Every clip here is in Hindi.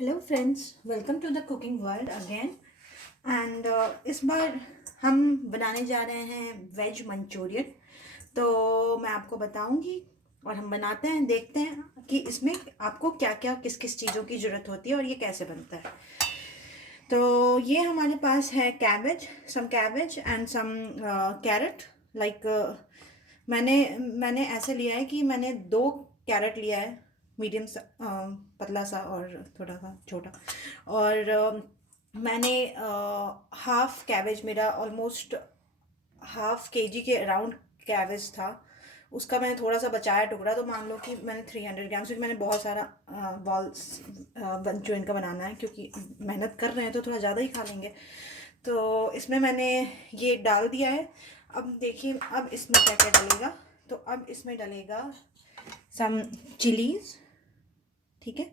Hello friends, welcome to the cooking world again. And इस बार हम बनाने जा रहे हैं वेज मंचूरियन। तो मैं आपको बताऊंगी और हम बनाते हैं, देखते हैं कि इसमें आपको क्या क्या किस किस चीज़ों की ज़रूरत होती है और ये कैसे बनता है। तो ये हमारे पास है cabbage and some carrot. Like मैंने मैंने ऐसे लिया है कि मैंने 2 कैरेट लिया है, मीडियम सा, पतला सा और थोड़ा सा छोटा। और मैंने हाफ कैबेज, मेरा ऑलमोस्ट हाफ केजी के अराउंड कैबेज था, उसका मैंने थोड़ा सा बचाया टुकड़ा। तो मान लो कि मैंने 300 ग्राम, क्योंकि मैंने बहुत सारा बॉल्स मंचूरियन का बनाना है, क्योंकि मेहनत कर रहे हैं तो थोड़ा ज़्यादा ही खा लेंगे। तो इसमें मैंने ये डाल दिया है। अब देखिए, अब इसमें क्या क्या डलेगा। तो अब इसमें डलेगा सम चिलीज़, ठीक है।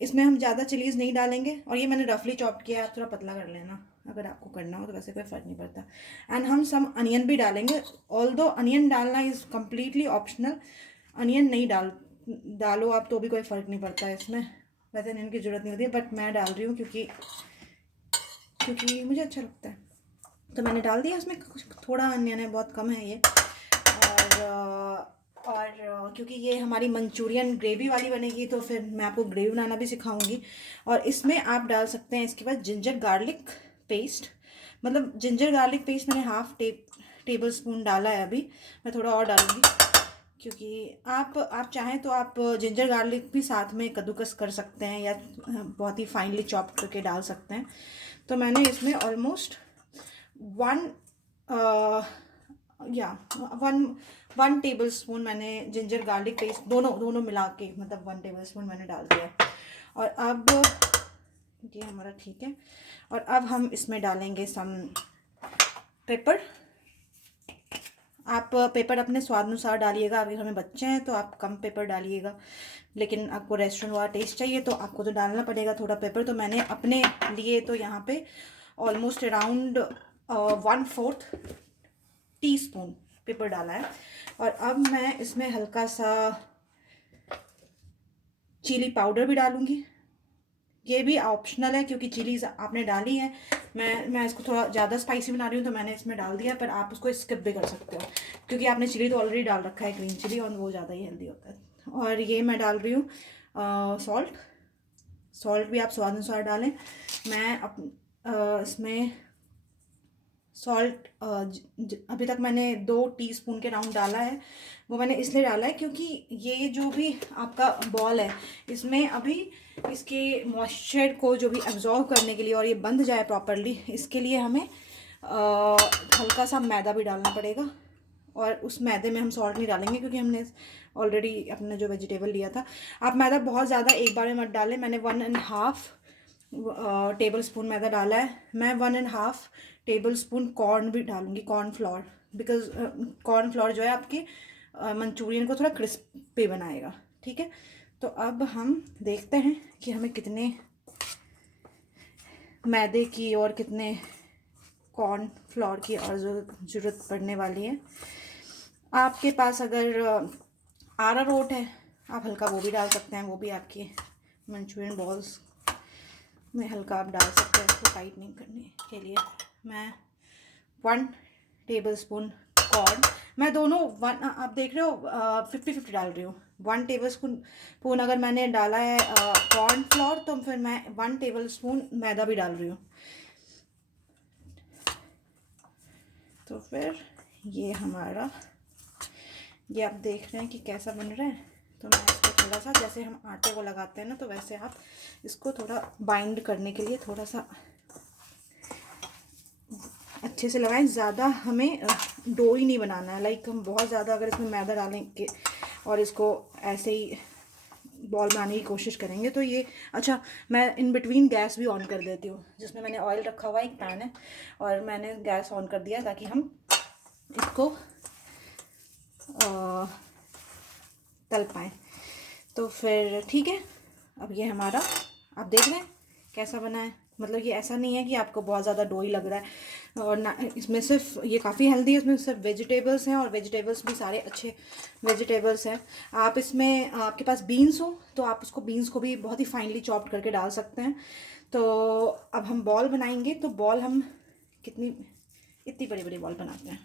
इसमें हम ज़्यादा चिलीज़ नहीं डालेंगे, और ये मैंने रफली चॉप किया है, आप थोड़ा पतला कर लेना अगर आपको करना हो, तो वैसे कोई फ़र्क नहीं पड़ता। एंड हम सम अनियन भी डालेंगे, ऑल दो अनियन डालना इज़ कम्प्लीटली ऑप्शनल। अनियन नहीं डालो आप तो भी कोई फ़र्क नहीं पड़ता है इसमें। वैसे अनियन की ज़रूरत नहीं होती है, बट मैं डाल रही हूँ क्योंकि क्योंकि मुझे अच्छा लगता है। तो मैंने डाल दिया, इसमें कुछ थोड़ा अनियन है, बहुत कम है ये। और क्योंकि ये हमारी मंचूरियन ग्रेवी वाली बनेगी, तो फिर मैं आपको ग्रेवी बनाना भी सिखाऊंगी। और इसमें आप डाल सकते हैं इसके बाद जिंजर गार्लिक पेस्ट। मतलब जिंजर गार्लिक पेस्ट मैंने हाफ टेबल स्पून डाला है अभी। मैं थोड़ा और डालूंगी, क्योंकि आप चाहें तो आप जिंजर गार्लिक भी साथ में कद्दूकस कर सकते हैं, या बहुत ही फाइनली चॉप करके डाल सकते हैं। तो मैंने इसमें ऑलमोस्ट वन या वन वन टेबल स्पून मैंने जिंजर गार्लिक पेस्ट, दोनों दोनों मिला के, मतलब 1 टेबल स्पून मैंने डाल दिया है। और अब ये हमारा ठीक है। और अब हम इसमें डालेंगे सम पेपर। आप पेपर अपने स्वाद अनुसार डालिएगा, आपके घर में बच्चे हैं तो आप कम पेपर डालिएगा, लेकिन आपको रेस्टोरेंट वाला टेस्ट चाहिए तो आपको तो डालना पड़ेगा थोड़ा पेपर। तो मैंने अपने लिए तो यहाँ पे ऑलमोस्ट अराउंड 1/4 टीस्पून पेपर डाला है। और अब मैं इसमें हल्का सा चिली पाउडर भी डालूंगी। ये भी ऑप्शनल है, क्योंकि चिलीज आपने डाली है। मैं इसको थोड़ा ज़्यादा स्पाइसी बना रही हूँ तो मैंने इसमें डाल दिया, पर आप उसको स्किप भी कर सकते हो, क्योंकि आपने चिली तो ऑलरेडी डाल रखा है, ग्रीन चिली, और वो ज़्यादा ही हेल्दी होता है। और ये मैं डाल रही हूँ सॉल्ट। सॉल्ट भी आप स्वाद अनुसार डालें। मैं इसमें सॉल्ट अभी तक मैंने 2 टीस्पून के राउंड डाला है। वो मैंने इसलिए डाला है क्योंकि ये जो भी आपका बॉल है, इसमें अभी इसके मॉइस्चर को जो भी एब्जॉर्व करने के लिए और ये बंध जाए प्रॉपरली, इसके लिए हमें हल्का सा मैदा भी डालना पड़ेगा। और उस मैदे में हम सॉल्ट नहीं डालेंगे, क्योंकि हमने ऑलरेडी अपना जो वेजिटेबल लिया था। आप मैदा बहुत ज़्यादा एक बार में मत डालें। मैंने 1.5 टेबल स्पून मैदा डाला है। मैं 1.5 टेबल स्पून कॉर्न भी डालूंगी, कॉर्नफ्लोर, बिकॉज कॉर्नफ्लोर जो है आपके मंचूरियन को थोड़ा क्रिस्पी बनाएगा, ठीक है। तो अब हम देखते हैं कि हमें कितने मैदे की और कितने कॉर्नफ्लोर की और ज़रूरत पड़ने वाली है। आपके पास अगर अरारोट है, आप हल्का वो भी डाल सकते हैं, वो भी आपके मंचूरियन बॉल्स में हल्का आप डाल सकते हैं इसको टाइट नहीं करने के लिए। मैं 1 टेबल स्पून कॉर्न, मैं दोनों वन, आप देख रहे हो 50-50 डाल रही हूँ। 1 टेबल स्पून अगर मैंने डाला है कॉर्न फ्लोर, तो फिर मैं 1 टेबल स्पून मैदा भी डाल रही हूँ। तो फिर ये हमारा, ये आप देख रहे हैं कि कैसा बन रहा है। तो मैं इसको थोड़ा सा, जैसे हम आटे को लगाते हैं ना, तो वैसे आप इसको थोड़ा बाइंड करने के लिए थोड़ा सा अच्छे से लगाएं। ज़्यादा हमें डो ही नहीं बनाना है। लाइक हम बहुत ज़्यादा अगर इसमें मैदा डालेंगे और इसको ऐसे ही बॉल बनाने की कोशिश करेंगे तो ये, अच्छा, मैं इन बिटवीन गैस भी ऑन कर देती हूँ, जिसमें मैंने ऑयल रखा हुआ है, एक पैन है, और मैंने गैस ऑन कर दिया ताकि हम इसको तल पाएँ। तो फिर ठीक है। अब ये हमारा, आप देख रहे हैं कैसा बना है मतलब ये ऐसा नहीं है कि आपको बहुत ज़्यादा डोई लग रहा है। और ना इसमें सिर्फ ये काफ़ी हेल्दी है, इसमें सिर्फ वेजिटेबल्स हैं और वेजिटेबल्स भी सारे अच्छे वेजिटेबल्स हैं। आप इसमें आपके पास बीन्स हो तो आप उसको बीन्स को भी बहुत ही फाइनली चॉप्ड करके डाल सकते हैं। तो अब हम बॉल बनाएंगे, तो बॉल हम इतनी बड़ी बड़ी बॉल बनाते हैं।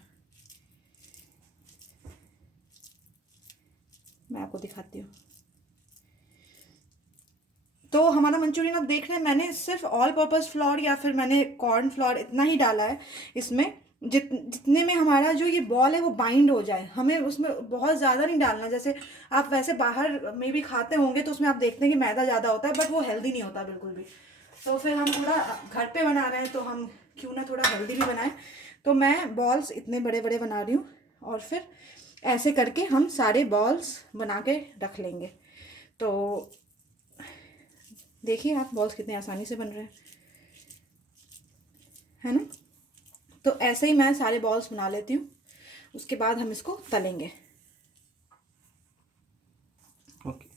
मैं आपको दिखाती हूँ। तो हमारा मंचूरियन आप देख रहे हैं, मैंने सिर्फ ऑल पर्पस फ्लोर या फिर मैंने कॉर्न फ्लोर इतना ही डाला है इसमें, जितने में हमारा जो ये बॉल है वो बाइंड हो जाए। हमें उसमें बहुत ज़्यादा नहीं डालना। जैसे आप वैसे बाहर में भी खाते होंगे तो उसमें आप देखते हैं कि मैदा ज़्यादा होता है, बट वो हेल्दी नहीं होता बिल्कुल भी। तो फिर हम थोड़ा घर पे बना रहे हैं तो हम क्यों ना थोड़ा हेल्दी भी बनाएं। तो मैं बॉल्स इतने बड़े बड़े बना रही हूँ और फिर ऐसे करके हम सारे बॉल्स बना के रख लेंगे। तो देखिए आप बॉल्स कितने आसानी से बन रहे हैं, है ना। तो ऐसे ही मैं सारे बॉल्स बना लेती हूँ, उसके बाद हम इसको तलेंगे। ओके।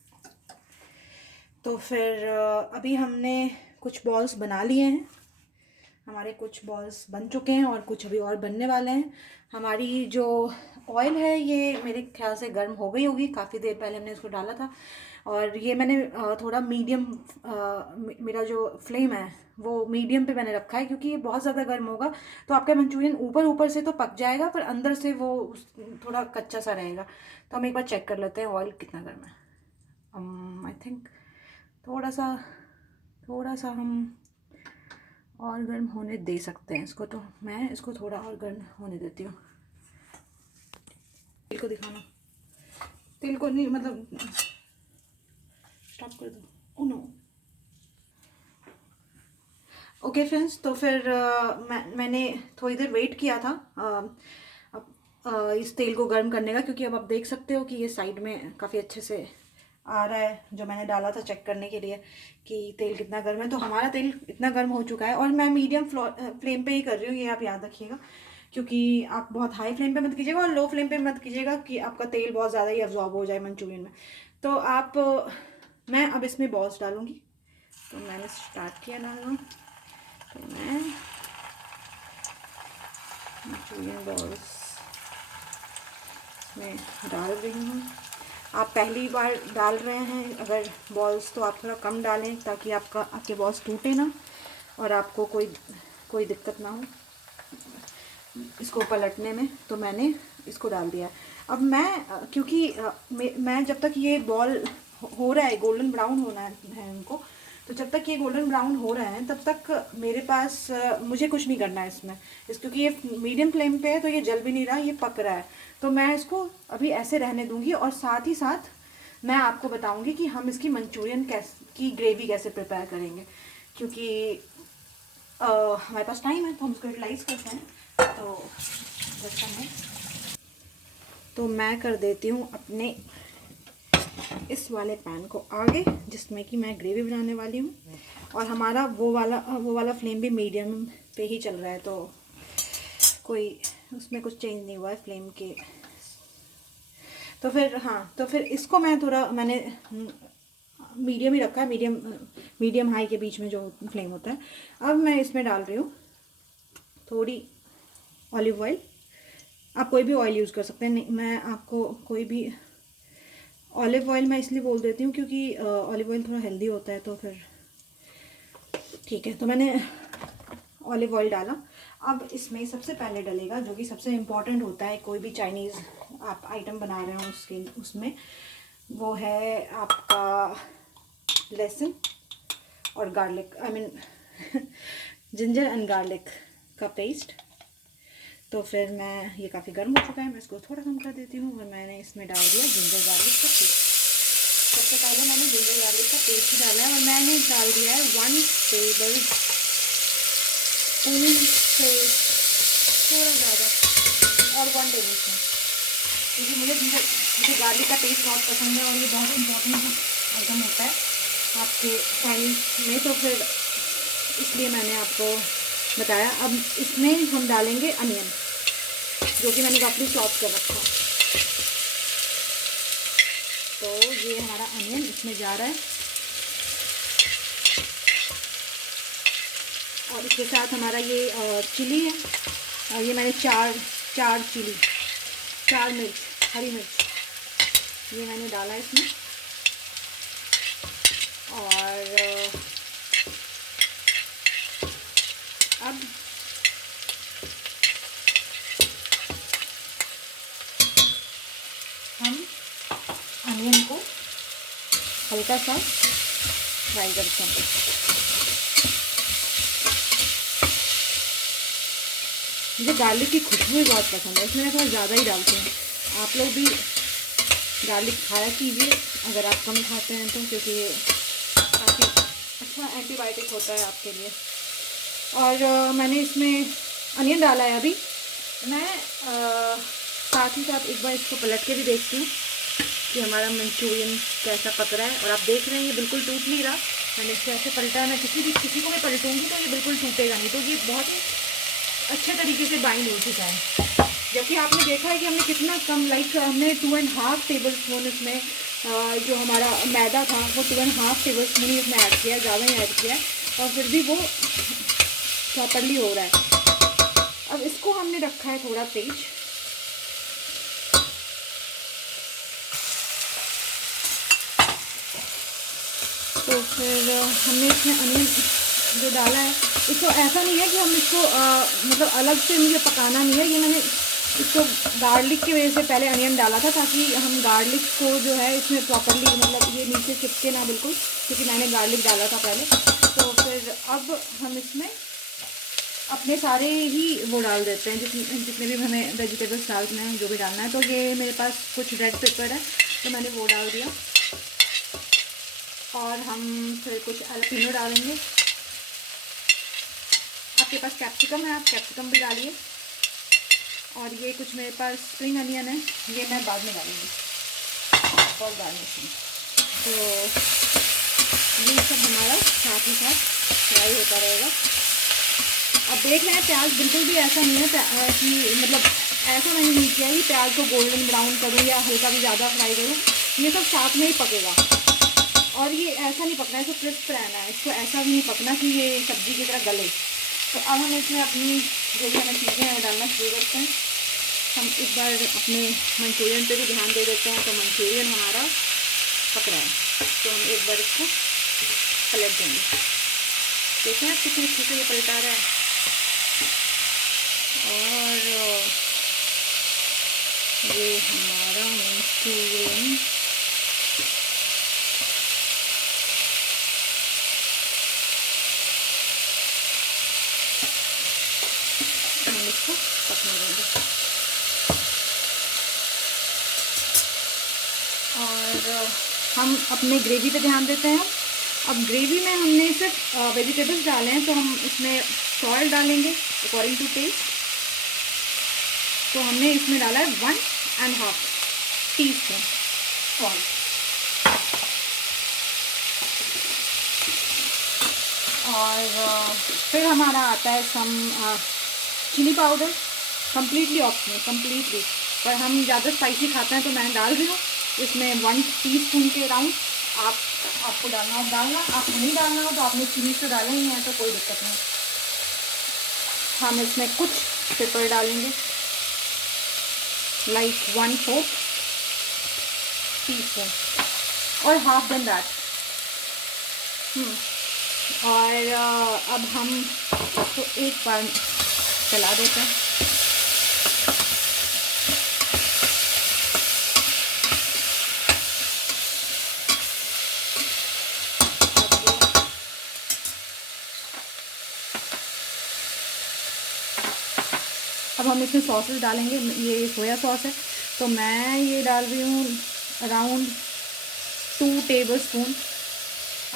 तो फिर अभी हमने कुछ बॉल्स बना लिए हैं, हमारे कुछ बॉल्स बन चुके हैं और कुछ अभी और बनने वाले हैं। हमारी जो ऑयल है ये मेरे ख्याल से गर्म हो गई होगी, काफ़ी देर पहले हमने इसको डाला था। और ये मैंने थोड़ा मीडियम, मेरा जो फ्लेम है वो मीडियम पे मैंने रखा है, क्योंकि ये बहुत ज़्यादा गर्म होगा तो आपका मंचूरियन ऊपर ऊपर से तो पक जाएगा पर अंदर से वो थोड़ा कच्चा सा रहेगा। तो हम एक बार चेक कर लेते हैं ऑयल कितना गर्म है। आई थिंक थोड़ा सा हम और गर्म होने दे सकते हैं इसको। तो मैं इसको थोड़ा और गर्म होने देती हूँ। तेल को दिखाना, तेल को नहीं, मतलब स्टॉप कर दो। Oh no. ओके फ्रेंड्स, तो फिर मैंने थोड़ी देर वेट किया था अब इस तेल को गर्म करने का, क्योंकि अब आप देख सकते हो कि ये साइड में काफ़ी अच्छे से आ रहा है। जो मैंने डाला था चेक करने के लिए कि तेल कितना गर्म है, तो हमारा तेल इतना गर्म हो चुका है। और मैं मीडियम फ्लेम पे ही कर रही हूँ, ये आप याद रखिएगा, क्योंकि आप बहुत हाई फ्लेम पे मत कीजिएगा और लो फ्लेम पे मत कीजिएगा कि आपका तेल बहुत ज़्यादा ही अब्जॉर्ब हो जाए मंचूरियन में। तो मैं अब इसमें बॉल्स डालूँगी। तो मैंने स्टार्ट किया डालना। तो मैं मंचूरियन बॉल्स में डाल रही हूँ। आप पहली बार डाल रहे हैं अगर बॉल्स तो आप थोड़ा कम डालें, ताकि आपके बॉल्स टूटे ना और आपको कोई दिक्कत ना हो इसको पलटने में। तो मैंने इसको डाल दिया। अब क्योंकि मैं जब तक ये बॉल हो रहा है, गोल्डन ब्राउन होना है उनको, तो जब तक ये गोल्डन ब्राउन हो रहे हैं तब तक मेरे पास मुझे कुछ नहीं करना है इसमें। क्योंकि ये मीडियम फ्लेम पे है तो ये जल भी नहीं रहा, ये पक रहा है। तो मैं इसको अभी ऐसे रहने दूंगी और साथ ही साथ मैं आपको बताऊंगी कि हम इसकी मंचूरियन की ग्रेवी कैसे प्रिपेयर करेंगे, क्योंकि हमारे पास टाइम है तो हम इसको यूटिलाइज करते हैं। तो मैं कर देती हूँ अपने इस वाले पैन को आगे, जिसमें कि मैं ग्रेवी बनाने वाली हूँ। और हमारा वो वाला फ्लेम भी मीडियम पे ही चल रहा है, तो कोई उसमें कुछ चेंज नहीं हुआ है फ्लेम के। तो फिर इसको मैंने मीडियम ही रखा है, मीडियम हाई के बीच में जो फ्लेम होता है। अब मैं इसमें डाल रही हूँ थोड़ी ऑलिव ऑयल। आप कोई भी ऑयल यूज़ कर सकते हैं। नहीं, मैं आपको कोई भी ऑलिव ऑयल मैं इसलिए बोल देती हूँ क्योंकि ऑलिव ऑयल थोड़ा हेल्दी होता है, तो फिर ठीक है। तो मैंने ऑलिव ऑयल डाला। अब इसमें सबसे पहले डलेगा जो कि सबसे इम्पॉर्टेंट होता है कोई भी चाइनीज़ आप आइटम बना रहे हो उसमें, वो है आपका लहसुन और garlic, I mean ginger and garlic का पेस्ट। तो फिर ये काफ़ी गर्म हो चुका है, मैं इसको थोड़ा कम कर देती हूँ और मैंने इसमें डाल दिया जिंजर गार्लिक का पेस्ट। सबसे पहले मैंने जिंजर गार्लिक का पेस्ट डाला है और मैंने डाल दिया है 1 टेबल स्पून से थोड़ा ज़्यादा और 1 टेबल स्पून, क्योंकि मुझे गार्लिक का टेस्ट बहुत पसंद है और ये बहुत इम्पोर्टेंट आइटम होता है आपके चाइनीज़ में। तो फिर इसलिए मैंने आपको बताया। अब इसमें हम डालेंगे अनियन, जो कि मैंने रफली चॉप कर रखा है। तो ये हमारा अनियन इसमें जा रहा है। और इसके साथ हमारा ये चिली है, और ये मैंने चार चिली, 4 मिर्च, हरी मिर्च ये मैंने डाला इसमें। और अब हम अनियन को हल्का सा फ्राई करते हैं। मुझे गार्लिक की खुशबू भी बहुत पसंद है, इसमें मैं थोड़ा ज़्यादा ही डालती हूँ। आप लोग भी गार्लिक खाया कीजिए अगर आप कम खाते हैं तो, क्योंकि ये काफ़ी अच्छा एंटीबायोटिक होता है आपके लिए। और मैंने इसमें अनियन डाला है। अभी मैं साथ ही साथ एक बार इसको पलट के भी देखती हूँ कि हमारा मंचूरियन कैसा पक रहा है। और आप देख रहे हैं ये बिल्कुल टूट नहीं रहा। मैंने इसको ऐसे पलटा है, मैं किसी को भी पलटूँगी तो ये बिल्कुल टूटेगा नहीं, तो ये बहुत ही अच्छे तरीके से बाइंड हो चुका है। जबकि आपने देखा है कि हमने कितना कम, लाइक हमने 2.5 टेबल स्पून इसमें जो हमारा मैदा था वो 2.5 टेबल स्पून ही इसमें ऐड किया है, ज़्यादा ही ऐड किया है, और फिर भी वो प्रॉपरली हो रहा है। अब इसको हमने रखा है थोड़ा तेज, तो फिर हमने इसमें अनियन जो डाला है, इसको ऐसा नहीं है कि हम इसको मतलब अलग से मुझे पकाना नहीं है। ये मैंने इसको गार्लिक की वजह से पहले अनियन डाला था, ताकि हम गार्लिक को जो है इसमें प्रॉपरली, मतलब ये नीचे चिपके ना बिल्कुल, क्योंकि मैंने गार्लिक डाला था पहले। तो फिर अब हम इसमें अपने सारे ही वो डाल देते हैं, जितने भी हमें वेजिटेबल्स डालना है, जो भी डालना है। तो ये मेरे पास कुछ रेड पेपर है तो मैंने वो डाल दिया, और हम फिर कुछ अल्पीनो डालेंगे। आपके पास कैप्सिकम है, आप कैप्सिकम भी डालिए। और ये कुछ मेरे पास स्प्रिंग अनियन है, ये मैं बाद में डालूँगी फॉर गार्निशिंग। तो ये सब हमारा साथ ही साथ फ्राई होता रहेगा। अब देख रहे हैं प्याज बिल्कुल भी ऐसा नहीं है कि मतलब ऐसा नहीं किया कि प्याज को गोल्डन ब्राउन करूँ या हल्का भी ज़्यादा फ्राई करूँ। ये सब साथ में ही पकेगा, और ये ऐसा नहीं पकना है, इसको क्रिस्प रहना है। इसको ऐसा भी नहीं पकना कि ये सब्ज़ी की तरह गले। तो अब हम इसमें अपनी जो भी हमें चीज़ें हैं वो डालना शुरू करते हैं। हम एक बार अपने मंचूरियन पे भी ध्यान दे देते हैं। तो मंचूरियन हमारा पक रहा है, तो हम एक बार इसको पलट देंगे। देखें आप कितनी अच्छे से ये पलटा रहा है। और ये हमारा मंचूरियन हम इसको पकने देंगे। और हम अपने ग्रेवी पे ध्यान देते हैं। अब ग्रेवी में हमने सिर्फ वेजिटेबल्स डाले हैं, तो हम इसमें सॉल्ट डालेंगे अकॉर्डिंग टू टेस्ट। तो हमने इसमें डाला है 1.5 टीस्पून सॉल्ट। और फिर हमारा आता है some chilli powder, completely optional, completely, पर हम ज़्यादा स्पाइसी खाते हैं तो मैं डाल रही हूँ इसमें 1 टीस्पून के अराउंड। आपको डालना हो डालना, आपको नहीं डालना हो तो आपने चिली तो डाले ही हैं, तो कोई दिक्कत नहीं। हम इसमें कुछ पेपर डालेंगे, लाइक 1/4 टीस्पून, और हाफ देन दैट। और अब हम इसको एक बार चला देते हैं। अब हम इसमें सॉसेस डालेंगे। ये सोया सॉस है, तो मैं ये डाल रही हूँ अराउंड 2 टेबल स्पून।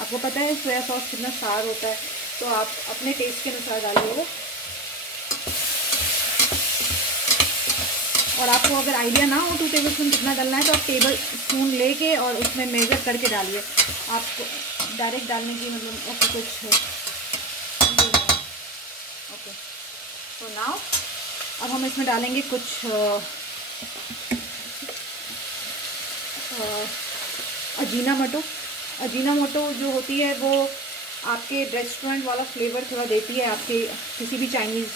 आपको पता है सोया सॉस कितना सार होता है, तो आप अपने टेस्ट के अनुसार डालिएगा। और आपको अगर आइडिया ना हो 2 टेबल स्पून कितना डालना है, तो आप टेबल स्पून लेके और उसमें मेज़र करके डालिए। आपको डायरेक्ट डालने की मतलब ऐसा कुछ ओके। तो नाउ अब हम इसमें डालेंगे कुछ अजीनामोटो। अजीनामोटो जो होती है वो आपके रेस्टोरेंट वाला फ्लेवर थोड़ा देती है आपके किसी भी चाइनीज़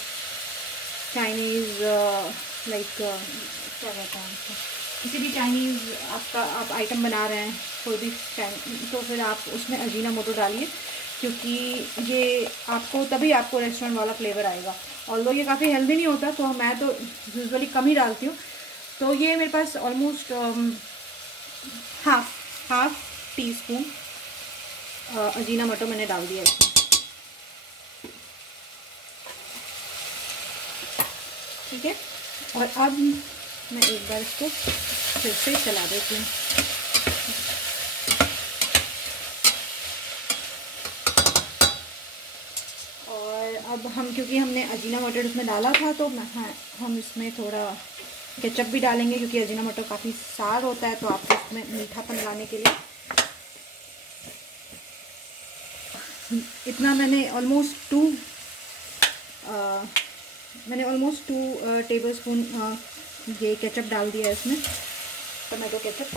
लाइक क्या कहते हैं उसको, किसी भी चाइनीज़ आपका आप आइटम बना रहे हैं कोई भी तो फिर आप उसमें अजीनामोटो डालिए, क्योंकि ये आपको तभी आपको रेस्टोरेंट वाला फ्लेवर आएगा। ऑल्दो ये काफ़ी हेल्दी नहीं होता, तो मैं तो यूजुअली कम ही डालती हूँ। तो ये मेरे पास ऑलमोस्ट हाफ टी स्पून अजीनामोटो मैंने डाल दिया इसमें। ठीक है, और अब मैं एक बार इसको फिर से चला देती हूँ। और अब हम, क्योंकि हमने अजीनामोटो इसमें डाला था, तो हम इसमें थोड़ा केचप भी डालेंगे, क्योंकि अजीनामोटो काफ़ी सार होता है, तो आपको इसमें मीठापन लाने के लिए इतना मैंने ऑलमोस्ट टू टेबल स्पून ये केचप डाल दिया है इसमें, टमाटो केचप।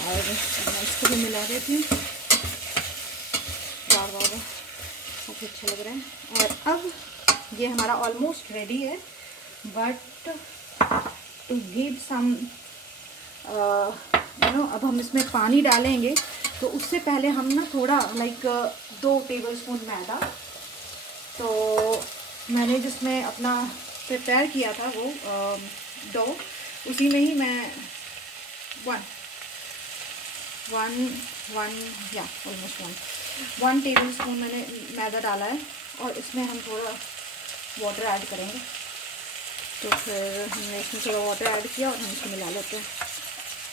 और मैं इसको भी मिला देती हूँ। वाह वाह वाह, काफ़ी अच्छा लग रहा है। और अब ये हमारा ऑलमोस्ट रेडी है, बट टू गिव सम अब हम इसमें पानी डालेंगे, तो उससे पहले हम ना थोड़ा लाइक 2 टेबल स्पून मैदा, तो मैंने जिसमें अपना प्रिपेयर किया था वो डो, उसी में ही मैं ऑलमोस्ट 1 टेबल स्पून मैंने मैदा डाला है, और इसमें हम थोड़ा वाटर ऐड करेंगे। तो फिर हमने इसमें थोड़ा वाटर ऐड किया और हम इसको मिला लेते हैं,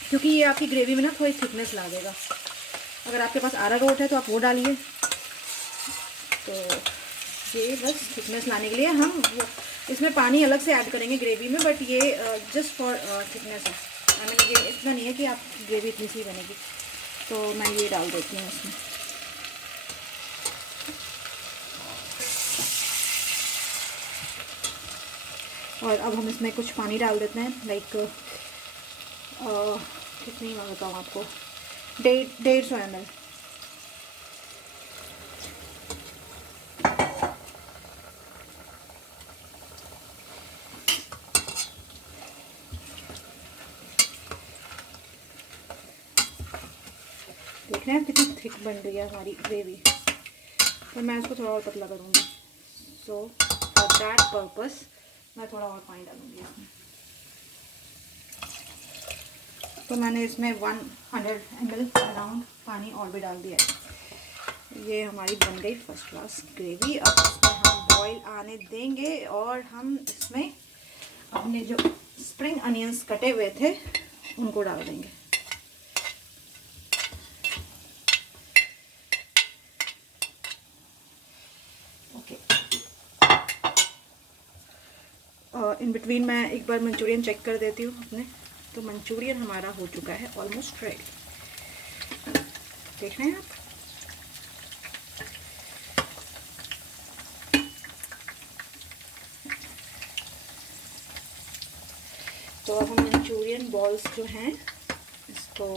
क्योंकि ये आपकी ग्रेवी में ना थोड़ी थिकनेस ला देगा। अगर आपके पास अरारोट है तो आप वो डालिए। तो ये बस थिकनेस लाने के लिए हम इसमें पानी अलग से ऐड करेंगे ग्रेवी में, बट ये जस्ट फॉर थिकनेस है। आई मीन ये इतना नहीं है कि आप ग्रेवी इतनी सी बनेगी। तो मैं ये डाल देती हूँ इसमें। और अब हम इसमें कुछ पानी डाल देते हैं, लाइक कितनी मैं बताऊँ आपको, 150 ml। देख रहे हैं कितनी थिक बन रही है हमारी ग्रेवी, तो मैं इसको थोड़ा और पतला करूँगी। सो फॉर दैट पर्पस मैं थोड़ा और पानी डालूँगी इसमें। तो मैंने इसमें 100 ml अराउंड पानी और भी डाल दिया है। ये हमारी बन गई फर्स्ट क्लास ग्रेवी। अब इसमें हम बॉईल आने देंगे, और हम इसमें अपने जो स्प्रिंग अनियंस कटे हुए थे उनको डाल देंगे। इन बिटवीन मैं एक बार मंचूरियन चेक कर देती हूँ अपने। तो मंचूरियन हमारा हो चुका है ऑलमोस्ट रेडी, देख रहे हैं आप। तो अब हम मंचूरियन बॉल्स जो हैं इसको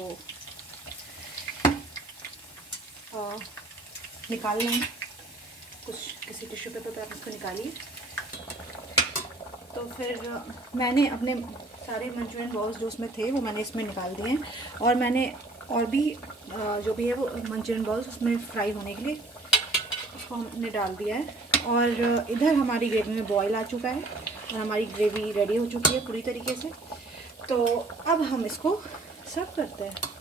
निकाल लें। किसी टिश्यू पेपर पर आप इसको निकालिए। तो फिर मैंने अपने सारे मंचूरियन बॉल्स जो उसमें थे वो मैंने इसमें निकाल दिए हैं, और मैंने और भी जो भी है वो मंचूरियन बॉल्स उसमें फ्राई होने के लिए उसको हमने डाल दिया है। और इधर हमारी ग्रेवी में बॉईल आ चुका है, और हमारी ग्रेवी रेडी हो चुकी है पूरी तरीके से। तो अब हम इसको सर्व करते हैं।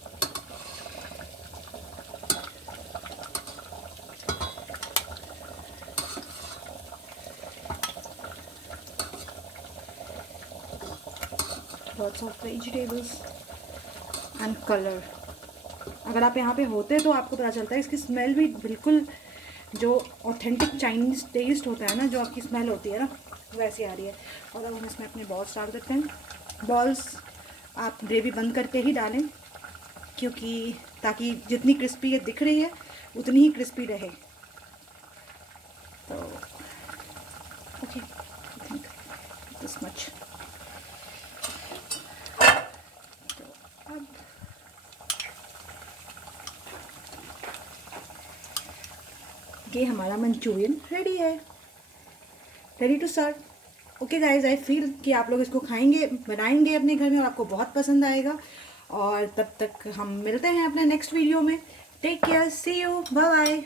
Lots of vegetables and colour. अगर आप यहाँ पे होते तो आपको पता चलता है इसकी स्मेल भी बिल्कुल जो ऑथेंटिक चाइनीज़ टेस्ट होता है ना, जो आपकी स्मेल होती है ना, वैसी आ रही है। और अब हम इसमें अपने बॉल्स डाल देते हैं। बॉल्स आप ग्रेवी बंद करके ही डालें, क्योंकि ताकि जितनी क्रिस्पी ये दिख रही है उतनी ही क्रिस्पी रहे। तो okay, I think this much. कि हमारा मंचूरियन रेडी है, ready to serve. Okay guys, I feel कि आप लोग इसको खाएंगे, बनाएंगे अपने घर में और आपको बहुत पसंद आएगा। और तब तक हम मिलते हैं अपने नेक्स्ट वीडियो में। Take care, see you, bye bye.